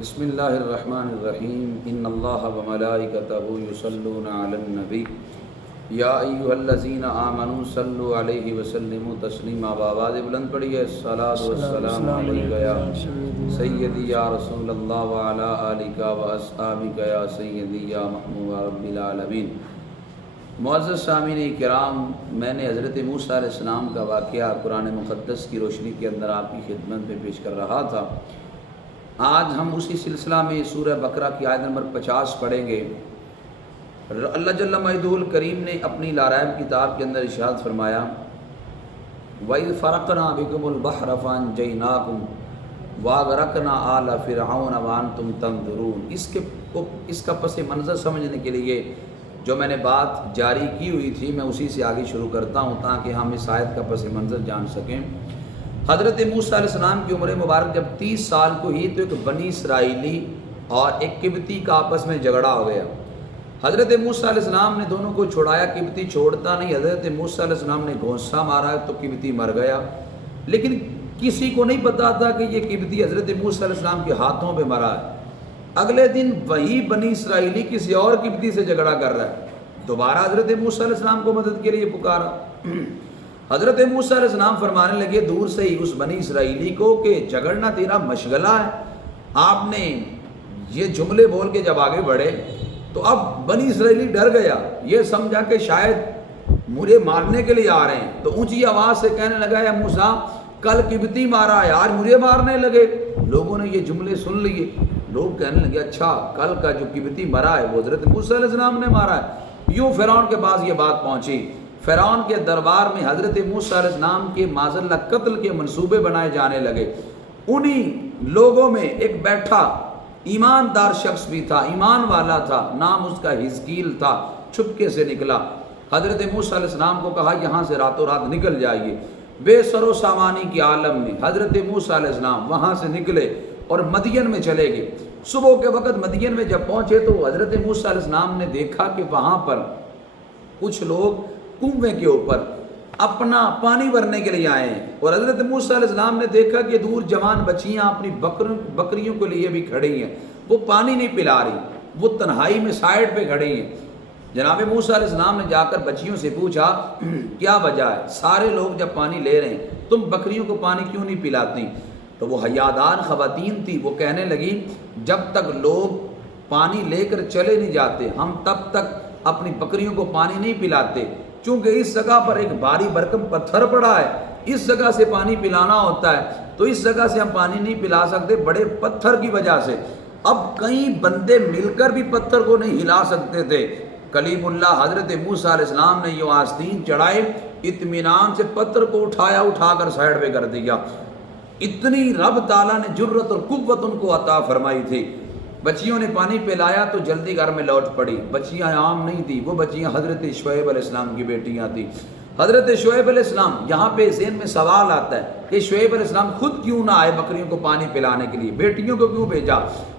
بسم اللہ الرحمن الرحیم ان اللہ وملائکتہ یصلون علی النبی یا ایھا الذین آمنوا صلوا علیہ وسلموا تسلیما. بآواز بلند پڑھیے الصلاۃ والسلام علیک یا سیدی یا رسول اللہ وعلی آلک واصحابک یا سیدی یا محمود رب العالمین. معزز سامعین کرام، میں نے حضرت موسیٰ علیہ السلام کا واقعہ قرآن مقدس کی روشنی کے اندر آپ کی خدمت میں پیش کر رہا تھا. آج ہم اسی سلسلہ میں سورہ بقرہ کی آیت نمبر 50 پڑھیں گے. اللہ جل مجدہ الکریم نے اپنی لاریب کتاب کے اندر ارشاد فرمایا وَإِذْ فَرَقْنَا بِكُمُ الْبَحْرَ فَأَنْجَيْنَاكُمْ وَأَغْرَقْنَا آلَ فِرْعَوْنَ وَأَنْتُمْ تَنظُرُونَ. اس کا پس منظر سمجھنے کے لیے جو میں نے بات جاری کی ہوئی تھی میں اسی سے آگے شروع کرتا ہوں تاکہ ہم اس آیت کا پس منظر جان سکیں. حضرت موسیٰ علیہ السلام کی عمر مبارک جب 30 سال کو ہی تو ایک بنی اسرائیلی اور ایک قبطی کا آپس میں جھگڑا ہو گیا. حضرت موسیٰ علیہ السلام نے دونوں کو چھوڑایا، قبطی چھوڑتا نہیں. حضرت موسیٰ علیہ السلام نے گھونسا مارا تو قبطی مر گیا، لیکن کسی کو نہیں پتا تھا کہ یہ قبطی حضرت موسیٰ علیہ السلام کے ہاتھوں پہ مرا ہے. اگلے دن وہی بنی اسرائیلی کسی اور قبطی سے جھگڑا کر رہا ہے. دوبارہ حضرت موسیٰ علیہ السلام کو مدد کے لیے پکارا. حضرت موسیٰ علیہ السلام فرمانے لگے دور سے ہی اس بنی اسرائیلی کو کہ جھگڑنا تیرا مشغلہ ہے. آپ نے یہ جملے بول کے جب آگے بڑھے تو اب بنی اسرائیلی ڈر گیا، یہ سمجھا کہ شاید مجھے مارنے کے لیے آ رہے ہیں، تو اونچی آواز سے کہنے لگا یا موسیٰ کل قبطی مارا ہے آج مجھے مارنے لگے. لوگوں نے یہ جملے سن لیے. لوگ کہنے لگے اچھا کل کا جو قبطی مرا ہے وہ حضرت موسیٰ علیہ السلام نے مارا ہے. یوں فرعون کے پاس یہ بات پہنچی. فرعون کے دربار میں حضرت موسیٰ علیہ السلام کے معاذ اللہ قتل کے منصوبے بنائے جانے لگے. انہی لوگوں میں ایک بیٹھا ایماندار شخص بھی تھا، ایمان والا تھا، نام اس کا حزقیل تھا. چھپکے سے نکلا، حضرت موسیٰ علیہ السلام کو کہا یہاں سے راتوں رات نکل جائیے. بے سر و سامانی کے عالم میں حضرت موسیٰ علیہ السلام وہاں سے نکلے اور مدین میں چلے گئے. صبح کے وقت مدین میں جب پہنچے تو حضرت موسیٰ علیہ السلام نے دیکھا کہ وہاں پر کچھ لوگ کنویں کے اوپر اپنا پانی بھرنے کے لیے آئے ہیں، اور حضرت موسیٰ علیہ السلام نے دیکھا کہ دور جوان بچیاں اپنی بکریوں کے لیے بھی کھڑی ہیں، وہ پانی نہیں پلا رہی، وہ تنہائی میں سائڈ پہ کھڑی ہیں. جناب موسیٰ علیہ السلام نے جا کر بچیوں سے پوچھا کیا وجہ ہے، سارے لوگ جب پانی لے رہے ہیں تم بکریوں کو پانی کیوں نہیں پلاتی؟ تو وہ حیادار خواتین تھی، وہ کہنے لگی جب تک لوگ پانی لے کر چلے نہیں جاتے ہم تب تک اپنی بکریوں کو پانی نہیں پلاتے. چونکہ اس جگہ پر ایک بھاری بھرکم پتھر پڑا ہے، اس جگہ سے پانی پلانا ہوتا ہے، تو اس جگہ سے ہم پانی نہیں پلا سکتے بڑے پتھر کی وجہ سے. اب کئی بندے مل کر بھی پتھر کو نہیں ہلا سکتے تھے. کلیم اللہ حضرت موسیٰ علیہ السلام نے یہ آستین چڑھائے، اطمینان سے پتھر کو اٹھا کر سائڈ پہ کر دیا. اتنی رب تعالیٰ نے جرت اور قوت ان کو عطا فرمائی تھی. بچیوں نے پانی پلایا تو جلدی گھر میں لوٹ پڑی. بچیاں عام نہیں تھی، وہ بچیاں حضرت شعیب علیہ السلام کی بیٹیاں تھیں. حضرت شعیب علیہ السلام، یہاں پہ ذہن میں سوال آتا ہے کہ شعیب علیہ السلام خود کیوں نہ آئے بکریوں کو پانی پلانے کے لیے، بیٹیوں کو کیوں بھیجا؟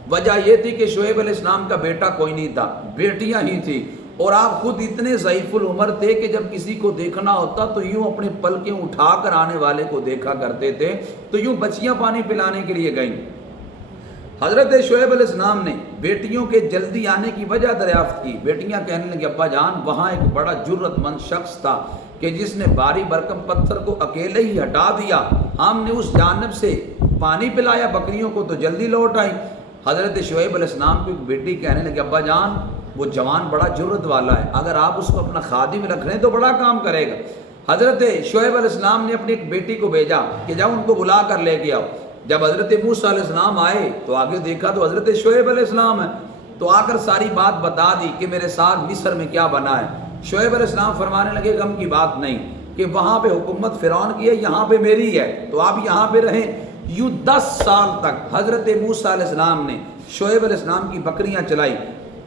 وجہ یہ تھی کہ شعیب علیہ السلام کا بیٹا کوئی نہیں تھا، بیٹیاں ہی تھیں، اور آپ خود اتنے ضعیف العمر تھے کہ جب کسی کو دیکھنا ہوتا تو یوں اپنے پلکیں اٹھا کر آنے والے کو دیکھا کرتے تھے. تو یوں بچیاں پانی پلانے کے لیے گئیں. حضرت شعیب علیہ السلام نے بیٹیوں کے جلدی آنے کی وجہ دریافت کی. بیٹیاں کہنے لگی ابا جان وہاں ایک بڑا جرت مند شخص تھا کہ جس نے بھاری بھرکم پتھر کو اکیلے ہی ہٹا دیا، ہم نے اس جانب سے پانی پلایا بکریوں کو تو جلدی لوٹ آئی. حضرت شعیب علیہ السلام کی بیٹی کہنے لگی ابا جان وہ جوان بڑا جرت والا ہے، اگر آپ اس کو اپنا خادم رکھ لیں تو بڑا کام کرے گا. حضرت شعیب علیہ السلام نے اپنی ایک بیٹی کو بھیجا کہ جاؤ ان کو بلا کر لے کے آؤ. جب حضرت موسیٰ علیہ السلام آئے تو آگے دیکھا تو حضرت شعیب علیہ السلام ہے، تو آ کر ساری بات بتا دی کہ میرے ساتھ مصر میں کیا بنا ہے. شعیب علیہ السلام فرمانے لگے غم کی بات نہیں کہ وہاں پہ حکومت فرعون کی ہے، یہاں پہ میری ہے، تو آپ یہاں پہ رہیں. یوں 10 سال تک حضرت موسیٰ علیہ السلام نے شعیب علیہ السلام کی بکریاں چلائی.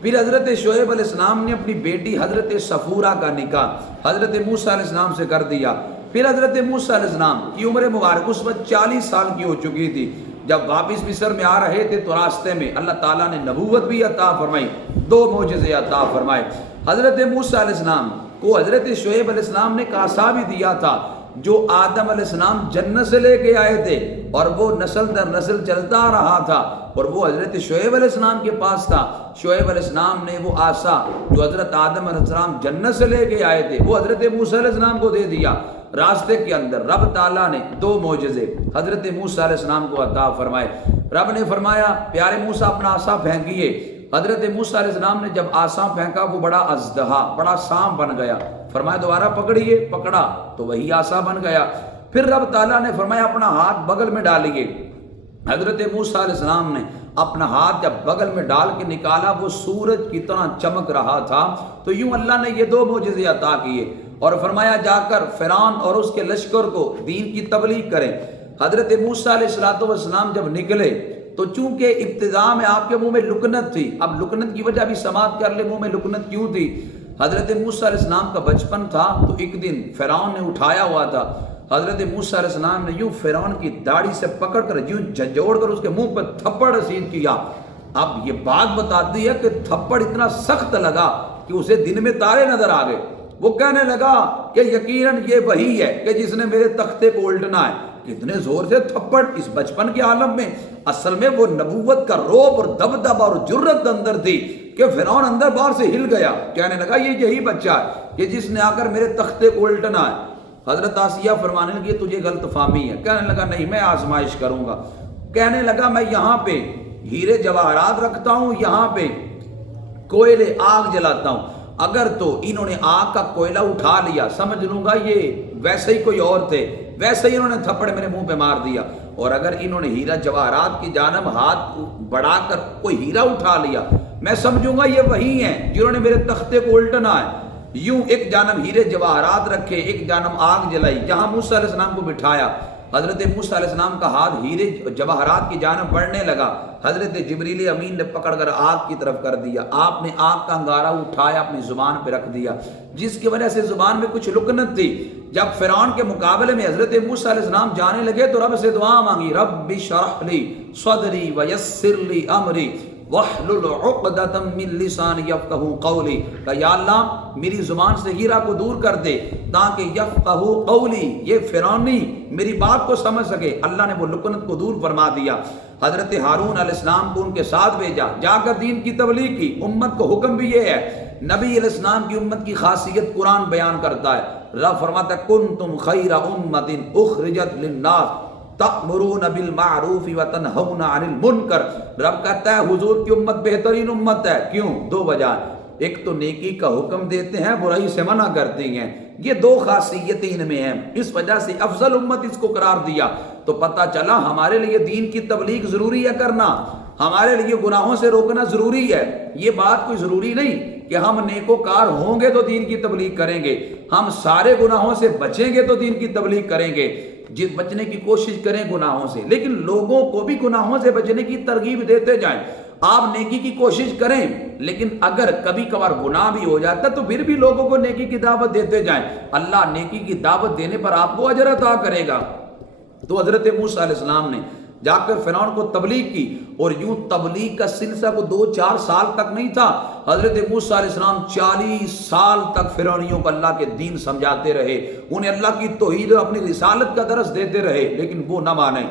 پھر حضرت شعیب علیہ السلام نے اپنی بیٹی حضرت صفورہ کا نکاح حضرت موسیٰ علیہ السلام سے کر دیا. پھر حضرت موسیٰ علیہ السلام کی عمر مبارک اس وقت 40 سال کی ہو چکی تھی. جب واپس مصر میں آ رہے تھے تو راستے میں اللہ تعالیٰ نے نبوت بھی عطا فرمائی، 2 معجزے عطا فرمائے. حضرت موسیٰ علیہ السلام کو حضرت شعیب علیہ السلام نے ایک عصا بھی دیا تھا جو آدم علیہ السلام جنت سے لے کے آئے تھے اور وہ نسل در نسل چلتا آ رہا تھا، اور وہ حضرت شعیب علیہ السلام کے پاس تھا۔ شعیب علیہ السلام نے وہ عصا جو حضرت آدم علیہ السلام جنت سے لے کے آئے تھے وہ حضرت موسیٰ علیہ السلام کو دے دیا۔ راستے کے اندر رب تعالیٰ نے 2 معجزے حضرت موسیٰ علیہ السلام کو عطا فرمائے۔ رب نے فرمایا پیارے موسیٰ اپنا عصا پھینکیے۔ حضرت موسیٰ علیہ السلام نے جب عصا پھینکا وہ بڑا اژدہا، بڑا سانپ بن گیا۔ فرمایا دوبارہ پکڑیے، پکڑا تو وہی عصا بن گیا۔ پھر رب تعالیٰ نے فرمایا اپنا ہاتھ بغل میں ڈالیے۔ حضرت موسیٰ علیہ السلام نے اپنا ہاتھ جب بغل میں ڈال کے نکالا وہ سورج کی طرح چمک رہا تھا۔ تو یوں اللہ نے یہ 2 معجزے عطا کیے اور فرمایا جا کر فرعون اور اس کے لشکر کو دین کی تبلیغ کریں۔ حضرت موسیٰ علیہ السلام جب نکلے تو چونکہ ابتدا میں آپ کے منہ میں لکنت تھی، اب لکنت کی وجہ بھی سماعت کر لے منہ میں لکنت کیوں تھی۔ حضرت موسیٰ علیہ السلام کا بچپن تھا تو ایک دن فرعون نے اٹھایا ہوا تھا، حضرت موسیٰ علیہ السلام نے یوں فرعون کی داڑھی سے پکڑ کر یوں جھنجھوڑ کر اس کے منہ پر تھپڑ رسید کیا۔ اب یہ بات بتاتی ہے کہ تھپڑ اتنا سخت لگا کہ اسے دن میں تارے نظر آ گئے۔ وہ کہنے لگا کہ یقیناً یہ وہی ہے کہ جس نے میرے تختے کو الٹنا ہے۔ کتنے زور سے تھپڑ اس بچپن کے عالم میں، اصل میں وہ نبوت کا روب اور دبدبہ اور جرت اندر تھی کہ فرعون اندر باہر سے ہل گیا، کہنے لگا یہ یہی بچہ ہے کہ جس نے آ کر میرے تختے کو الٹنا ہے۔ حضرت آسیہ فرمانے لگی تجھے غلط فہمی ہے، کہنے لگا نہیں میں آزمائش کروں گا۔ کہنے لگا میں یہاں پہ ہیرے جواہرات رکھتا ہوں، یہاں پہ کوئلے آگ جلاتا ہوں، اگر تو انہوں نے آگ کا کوئلہ اٹھا لیا سمجھ لوں گا یہ ویسے ہی کوئی اور تھے، ویسے ہی انہوں نے تھپڑ میرے منہ پہ مار دیا، اور اگر انہوں نے ہیرا جواہرات کی جانب ہاتھ بڑھا کر کوئی ہیرا اٹھا لیا میں سمجھوں گا یہ وہی ہیں جنہوں نے میرے تختے کو الٹنا ہے۔ یوں ایک جانب ہیرے جواہرات رکھے، ایک جانب آگ جلائی، جہاں موسیٰ علیہ السلام کو بٹھایا، حضرت موسیٰ علیہ السلام کا ہاتھ ہیرے جواہرات کی جانب بڑھنے لگا، حضرت جبریل امین نے پکڑ کر آگ کی طرف کر دیا، آپ نے آگ کا انگارہ اٹھایا اپنی زبان پہ رکھ دیا، جس کی وجہ سے زبان میں کچھ لکنت تھی۔ جب فرعون کے مقابلے میں حضرت موسیٰ علیہ السلام جانے لگے تو رب سے دعا مانگی، رب اشرح لی صدری ویسر لی امری وَاحْلُلْ عُقْدَةً مِّن لِّسَانِي يَفْقَهُوا قَوْلِي، کہ یا اللہ میری زبان سے ہیرا کو دور کر دے تاکہ یفقہوا قولی، یہ فرعونی میری بات کو سمجھ سکے۔ اللہ نے وہ لکنت کو دور فرما دیا۔ حضرت ہارون علیہ السلام کو ان کے ساتھ بھیجا، جا کر دین کی تبلیغ کی۔ امت کو حکم بھی یہ ہے، نبی علیہ السلام کی امت کی خاصیت قرآن بیان کرتا ہے۔ رب فرماتا ہے کنتم خیر امت اخرجت للناس تأمرون بالمعروف وتنہون عن المنکر۔ رب کہتا ہے حضور کی امت بہترین امت ہے، کیوں؟ 2 وجہ، ایک تو نیکی کا حکم دیتے ہیں، برائی سے منع کرتے ہیں، یہ 2 خاصیتیں ان میں ہیں، اس وجہ سے افضل امت اس کو قرار دیا۔ تو پتہ چلا ہمارے لیے دین کی تبلیغ ضروری ہے کرنا، ہمارے لیے گناہوں سے روکنا ضروری ہے۔ یہ بات کوئی ضروری نہیں کہ ہم نیکوکار ہوں گے تو دین کی تبلیغ کریں گے، ہم سارے گناہوں سے بچیں گے تو دین کی تبلیغ کریں گے، بچنے کی کوشش کریں گناہوں سے، لیکن لوگوں کو بھی گناہوں سے بچنے کی ترغیب دیتے جائیں۔ آپ نیکی کی کوشش کریں، لیکن اگر کبھی کبھار گناہ بھی ہو جاتا تو پھر بھی لوگوں کو نیکی کی دعوت دیتے جائیں، اللہ نیکی کی دعوت دینے پر آپ کو اجر عطا کرے گا۔ تو حضرت موسیٰ علیہ السلام نے جا کر فرعون کو تبلیغ کی، اور یوں تبلیغ کا سلسلہ کو 2-4 سال تک نہیں تھا، حضرت موسیٰ علیہ السلام 40 سال تک فرعونیوں کو اللہ کے دین سمجھاتے رہے، انہیں اللہ کی توحید اور اپنی رسالت کا درس دیتے رہے، لیکن وہ نہ مانے۔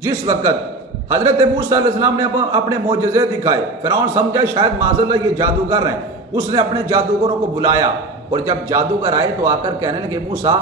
جس وقت حضرت موسیٰ علیہ السلام نے اپنے معجزے دکھائے، فرعون سمجھا شاید معاذ اللہ یہ جادوگر ہیں، اس نے اپنے جادوگروں کو بلایا، اور جب جادوگر آئے تو آ کر کہنے لگے موسیٰ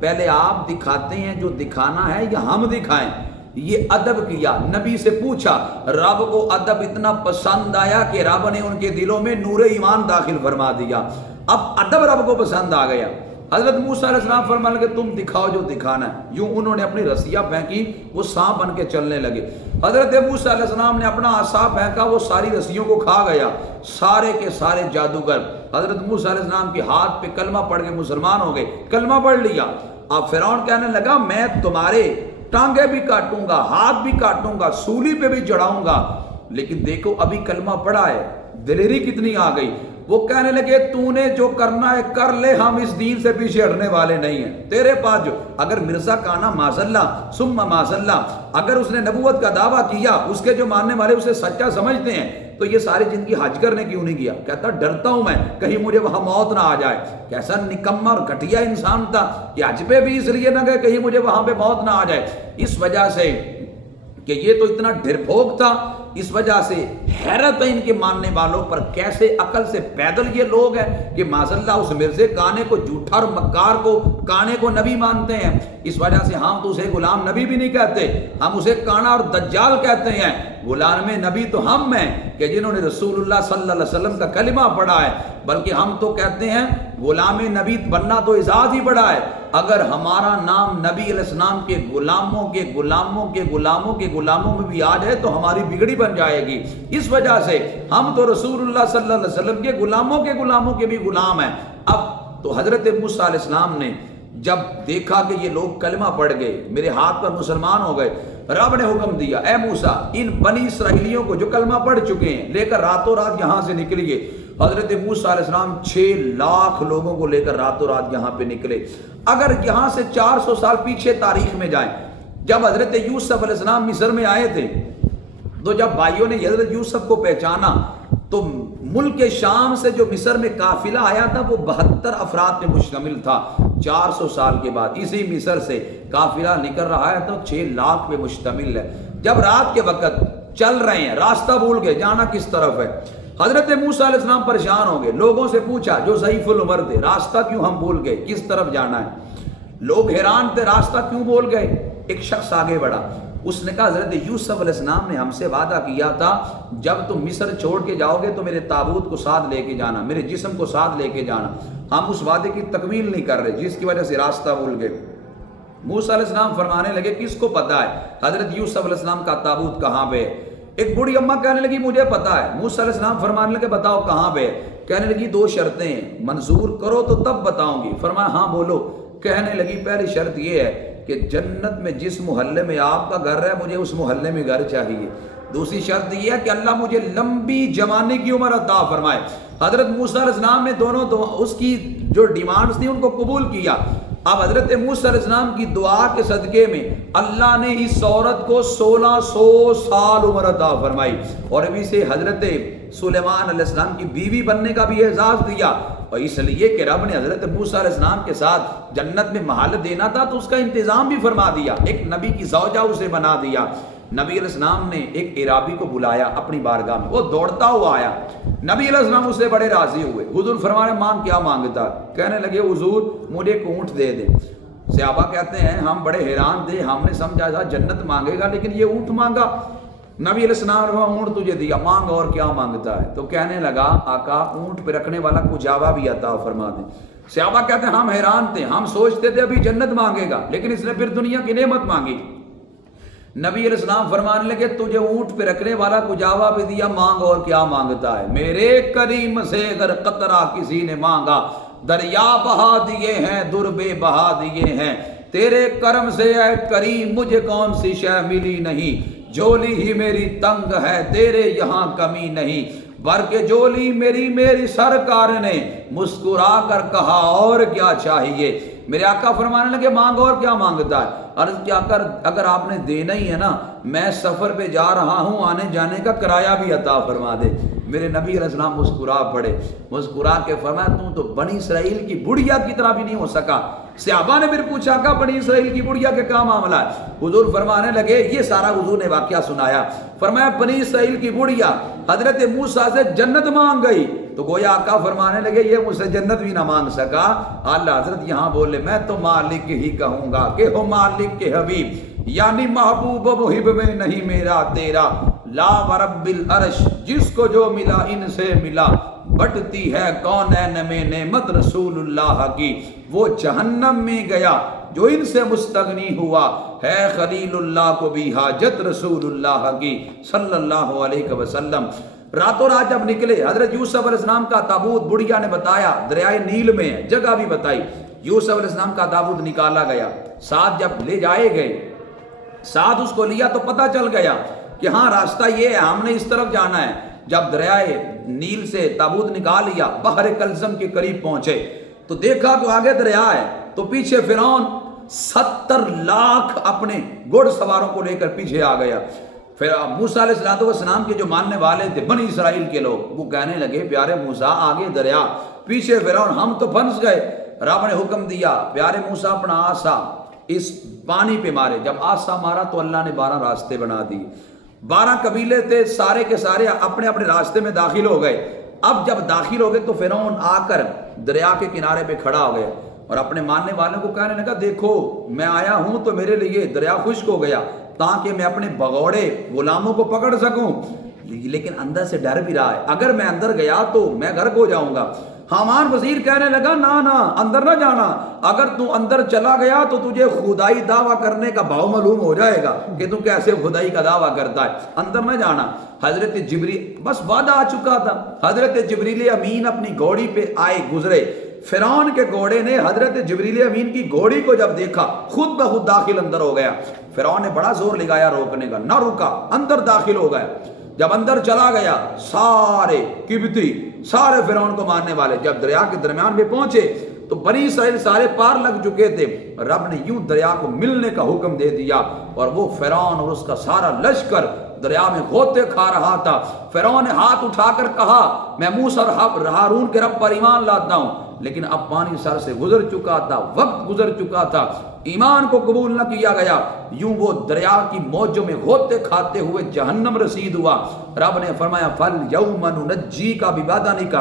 پہلے آپ دکھاتے ہیں جو دکھانا ہے یا ہم دکھائیں؟ یہ ادب کیا، نبی سے پوچھا، رب کو ادب اتنا پسند آیا کہ رب نے ان کے دلوں میں نور ایمان داخل فرما دیا، اب ادب رب کو پسند آ گیا۔ حضرت موسیٰ علیہ السلام فرمانے لگے تم دکھاؤ جو دکھانا ہے، یوں انہوں نے اپنی رسیاں پھینکی، وہ سانپ بن کے چلنے لگے۔ حضرت موسیٰ علیہ السلام نے اپنا عصا پھینکا، وہ ساری رسیوں کو کھا گیا، سارے کے سارے جادوگر حضرت موسیٰ علیہ السلام کے ہاتھ پہ کلمہ پڑھ کے مسلمان ہو گئے، کلمہ پڑھ لیا۔ اب فرعون کہنے لگا میں تمہارے ٹانگیں بھی کاٹوں گا، ہاتھ بھی کاٹوں گا، سولی پہ بھی چڑھاؤں گا، لیکن دیکھو ابھی کلمہ پڑھا ہے، دلیری کتنی آ گئی۔ وہ کہنے لگے تو نے جو کرنا ہے کر لے، ہم اس دین سے پیچھے ہٹنے والے نہیں ہیں، تیرے پاس جو اگر مرزا کانا معاذ اللہ ثم معاذ اللہ، اگر اس نے نبوت کا دعویٰ کیا، اس کے جو ماننے والے اسے سچا سمجھتے ہیں، تو یہ ساری زندگی حج کرنے کیوں نہیں گیا؟ کہتا ڈرتا ہوں میں کہیں مجھے وہاں موت نہ آ جائے۔ کیسا نکما اور گھٹیا انسان تھا کہ حج پہ بھی اس لیے نہ گئے کہیں مجھے وہاں پہ موت نہ آ جائے، اس وجہ سے کہ یہ تو اتنا ڈرپھوک تھا۔ اس وجہ سے حیرت ہے ان کے ماننے والوں پر، کیسے عقل سے پیدل یہ لوگ ہیں کہ معاذ اللہ اس مرزے کانے کو جھوٹا اور مکار کو کانے کو نبی مانتے ہیں۔ اس وجہ سے ہم تو اسے غلام نبی بھی نہیں کہتے، ہم اسے کانا اور دجال کہتے ہیں۔ غلام نبی تو ہم ہیں کہ جنہوں نے رسول اللہ صلی اللہ علیہ وسلم کا کلمہ پڑھا ہے، بلکہ ہم تو کہتے ہیں غلام نبی بننا تو اعزاز ہی بڑا ہے۔ اگر ہمارا نام نبی علیہ السلام کے غلاموں کے غلاموں کے غلاموں کے غلاموں میں بھی آ جائے تو ہماری بگڑی بن جائے گی۔ اس وجہ سے ہم تو رسول اللہ صلی اللہ علیہ وسلم کے غلاموں کے بھی غلام ہیں۔ اب تو حضرت موسیٰ علیہ السلام نے جب دیکھا کہ یہ لوگ کلمہ پڑھ گئے، میرے ہاتھ پر مسلمان ہو گئے، رب نے حکم دیا اے موسیٰ ان بنی اسرائیلیوں کو جو کلمہ پڑھ چکے ہیں لے کر راتوں رات یہاں سے نکلیے۔ حضرت موسیٰ علیہ السلام 6 لاکھ لوگوں کو لے کر راتوں رات یہاں پہ نکلے۔ اگر یہاں سے 400 سال پیچھے تاریخ میں جائیں، جب حضرت یوسف علیہ السلام مصر میں آئے تھے تو جب بھائیوں نے حضرت یوسف کو پہچانا تو ملک شام سے جو مصر میں قافلہ آیا تھا وہ 72 افراد پہ مشتمل تھا۔ 400 سال کے بعد اسی مصر سے قافلہ نکل رہا ہے تو 6 لاکھ پہ مشتمل ہے۔ جب رات کے وقت چل رہے ہیں، راستہ بھول گئے جانا کس طرف ہے، حضرت موسیٰ علیہ السلام پریشان ہو گئے، لوگوں سے پوچھا جو ضعیف العمر تھے راستہ کیوں ہم بھول گئے، کس طرف جانا ہے؟ لوگ حیران تھے راستہ کیوں بھول گئے۔ ایک شخص آگے بڑھا، اس نے کہا حضرت یوسف علیہ السلام نے ہم سے وعدہ کیا تھا جب تم مصر چھوڑ کے جاؤ گے تو میرے تابوت کو ساتھ لے کے جانا، میرے جسم کو ساتھ لے کے جانا، ہم اس وعدے کی تکمیل نہیں کر رہے جس کی وجہ سے راستہ بھول گئے۔ موسیٰ علیہ السلام فرمانے لگے کس کو پتا ہے حضرت یوسف علیہ السلام کا تابوت کہاں پہ ہے؟ ایک بوڑھی اماں کہنے لگی مجھے پتا ہے۔ موسیٰ علیہ السلام فرمانے لگے بتاؤ کہاں پہ ہے؟ کہنے لگی 2 شرطیں ہیں، منظور کرو تو تب بتاؤں گی۔ فرمایا ہاں بولو۔ کہنے لگی پہلی شرط یہ ہے کہ جنت میں جس محلے میں آپ کا گھر ہے مجھے اس محلے میں گھر چاہیے۔ دوسری شرط یہ ہے کہ اللہ مجھے لمبی جوانی کی عمر عطا فرمائے۔ حضرت موسیٰ علیہ السلام نے دونوں اس کی جو ڈیمانڈز تھی ان کو قبول کیا۔ اب حضرت موسیٰ علیہ السلام کی دعا کے صدقے میں اللہ نے اس عورت کو 1600 سال عمر عطا فرمائی اور ابھی سے حضرت سلیمان علیہ السلام کی بیوی بننے کا بھی اعزاز دیا۔ اور اس لیے کہ رب نے حضرت موسیٰ علیہ السلام کے ساتھ جنت میں محل دینا تھا تو اس کا انتظام بھی فرما دیا، ایک نبی کی زوجہ اسے بنا دیا۔ نبی علیہ السلام نے ایک عرابی کو بلایا اپنی بارگاہ میں، وہ دوڑتا ہوا آیا، نبی علیہ السلام اس سے بڑے راضی ہوئے۔ حضور فرمانے مانگ کیا مانگتا؟ کہنے لگے حضور مجھے ایک اونٹ دے دیں۔ صحابہ کہتے ہیں ہم بڑے حیران تھے، ہم نے سمجھا تھا جنت مانگے گا لیکن یہ اونٹ مانگا۔ نبی علیہ السلام نے اونٹ تجھے دیا، مانگ اور کیا مانگتا ہے؟ تو کہنے لگا آقا اونٹ پہ رکھنے والا کجاوا بھی عطا فرما دیں۔ صحابہ کہتے ہیں ہم حیران تھے، ہم سوچتے تھے ابھی جنت مانگے گا لیکن اس نے پھر دنیا کی نعمت مانگی۔ نبی علیہ السلام فرمانے لگے تجھے اونٹ پہ رکھنے والا کجاوا بھی دیا، مانگ اور کیا مانگتا ہے؟ میرے کریم سے اگر قطرہ کسی نے مانگا دریا بہا دیے ہیں، دربے بہا دیے ہیں، تیرے کرم سے اے کریم مجھے کون سی شے ملی نہیں، جولی ہی میری تنگ ہے تیرے یہاں کمی نہیں، بلکہ جولی میری سرکار نے مسکرا کر کہا اور کیا چاہیے؟ میرے آقا فرمانے لگے مانگ اور کیا مانگتا ہے؟ عرض کیا کر اگر آپ نے دینا ہی ہے نا میں سفر پہ جا رہا ہوں، آنے جانے کا کرایہ بھی عطا فرما دے۔ میرے نبی علیہ السلام مسکرا پڑے، مسکرا کے فرمایا تو بنی اسرائیل کی بڑھیا کی طرح بھی نہیں ہو سکا۔ صحابہ نے پھر پوچھا کہ بنی اسرائیل کی بڑھیا کے کیا معاملہ ہے؟ حضور فرمانے لگے یہ سارا حضور نے واقعہ سنایا۔ فرمایا بنی اسرائیل کی بڑھیا حضرت موسیٰ سے جنت مانگ گئی تو گویا آقا فرمانے لگے یہ مجھ سے جنت بھی نہ مانگ سکا۔ اللہ حضرت یہاں بولے میں تو مالک ہی کہوں گا کہ ہو مالک کے حبیب، یعنی محبوب و محب میں نہیں میرا تیرا، لا ورب العرش جس کو جو ملا ان سے ملا، بٹتی ہے کونین میں نعمت رسول اللہ کی، وہ جہنم میں گیا جو ان سے مستغنی ہوا، ہے خلیل اللہ کو بھی حاجت رسول اللہ کی صلی اللہ علیہ وسلم۔ راتوں رات جب نکلے حضرت یوسف علیہ السلام کا تابوت بڑھیا نے بتایا دریائے نیل میں ہے، جگہ بھی بتائی، یوسف علیہ السلام کا تابوت نکالا گیا، ساتھ جب لے جائے گئے، ساتھ اس کو لیا تو پتہ چل گیا کہ ہاں راستہ یہ ہے، ہم نے اس طرف جانا ہے۔ جب دریائے نیل سے تابوت نکال لیا، بحر کلزم کے قریب پہنچے تو دیکھا کہ آگے دریا ہے تو پیچھے فرعون 70 لاکھ اپنے گھڑ سواروں کو لے کر پیچھے آ گیا۔ پھر موسیٰ علیہ السلام کے جو ماننے والے تھے بنی اسرائیل کے لوگ، وہ کہنے لگے پیارے موسیٰ آگے دریا پیچھے فرعون، ہم تو پھنس گئے۔ رب نے حکم دیا پیارے موسیٰ اپنا آسا اس پانی پہ مارے۔ جب آسا مارا تو اللہ نے 12 راستے بنا دیے۔ 12 قبیلے تھے، سارے کے سارے اپنے اپنے راستے میں داخل ہو گئے۔ اب جب داخل ہو گئے تو فرعون آ کر دریا کے کنارے پہ کھڑا ہو گیا اور اپنے ماننے والوں کو کہنے لگا دیکھو میں آیا ہوں تو میرے لیے دریا خشک ہو گیا تاکہ میں اپنے بغوڑے غلاموں کو پکڑ سکوں، لیکن اندر سے ڈر بھی رہا ہے، اگر میں اندر گیا تو میں غرق ہو جاؤں گا۔ حامان وزیر کہنے لگا نہ اندر نہ جانا، اگر تو اندر چلا گیا تو تجھے خدائی دعویٰ کرنے کا بھاؤ معلوم ہو جائے گا کہ تو کیسے خدائی کا دعویٰ کرتا ہے، اندر نہ جانا۔ حضرت جبریل، بس وعدہ آ چکا تھا، حضرت جبریل امین اپنی گھوڑی پہ آئے گزرے، فرعون کے گھوڑے نے حضرت جبریل امین کی گھوڑی کو جب دیکھا خود بخود داخل اندر ہو گیا۔ فرعون نے بڑا زور لگایا روکنے کا، نہ رکا، اندر داخل ہو گیا۔ جب اندر چلا گیا سارے قبطی، سارے فرعون کو ماننے والے جب دریا کے درمیان میں پہنچے تو بنی اسرائیل سارے پار لگ چکے تھے، رب نے یوں دریا کو ملنے کا حکم دے دیا اور وہ فرعون اور اس کا سارا لشکر دریا میں غوطے کھا رہا تھا۔ فرعون نے ہاتھ اٹھا کر کہا میں موسیٰ اور ہارون کے رب پر ایمان لاتا ہوں، لیکن اب پانی سر سے گزر چکا تھا، وقت گزر چکا تھا، ایمان کو قبول نہ کیا گیا، یوں وہ دریا کی موجوں میں غوطے کھاتے ہوئے جہنم رسید ہوا۔ رب نے فرمایا فَالْيَوْمَ نُنَجِّيكَ بِبَدَنِكَ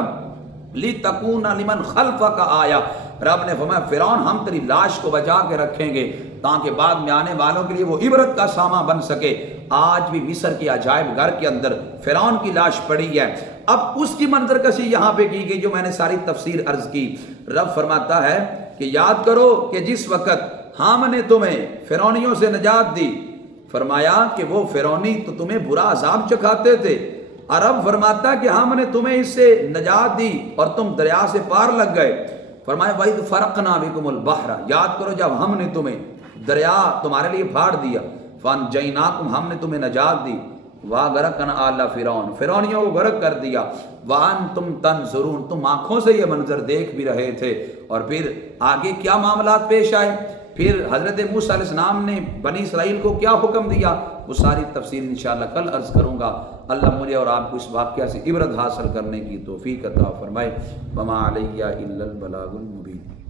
لِتَكُونَ لِمَنْ خَلْفَكَ آیَةً۔ رب نے فرمایا فرعون ہم تیری لاش کو بچا کے رکھیں گے تاکہ بعد میں آنے والوں کے لیے وہ عبرت کا سامان بن سکے۔ آج بھی مصر کے عجائب گھر کے اندر فرعون کی لاش پڑی ہے۔ اب اس کی منظر کشی یہاں پہ کی گئی جو میں نے ساری تفسیر عرض کی۔ رب فرماتا ہے کہ یاد کرو کہ جس وقت ہم نے تمہیں فرعونیوں سے نجات دی، فرمایا کہ وہ فرعونی تو تمہیں برا عذاب چکھاتے تھے، اور رب فرماتا کہ ہم نے تمہیں اس سے نجات دی اور تم دریا سے پار لگ گئے۔ فرمایا وَإِذْ فَرَقْنَا بِكُمُ الْبَحْرَ، یاد کرو جب ہم نے تمہیں دریا تمہارے لیے پھاڑ دیا، فَأَنْجَيْنَاكُمْ، ہم نے تمہیں نجات دی، وَأَغْرَقْنَا آلَ فِرْعَوْنَ، فرعونیوں کو غرق کر دیا، وَأَنْتُمْ تَنْظُرُونَ، تم آنکھوں سے یہ منظر دیکھ بھی رہے تھے۔ اور پھر آگے کیا معاملات پیش آئے، پھر حضرت موسیٰ علیہ السلام نے بنی اسرائیل کو کیا حکم دیا، وہ ساری تفصیل انشاءاللہ کل عرض کروں گا۔ اللہ مجھے اور آپ کو اس واقعہ سے عبرت حاصل کرنے کی توفیق عطا فرمائے۔ وما علیہ الا البلاغ المبین۔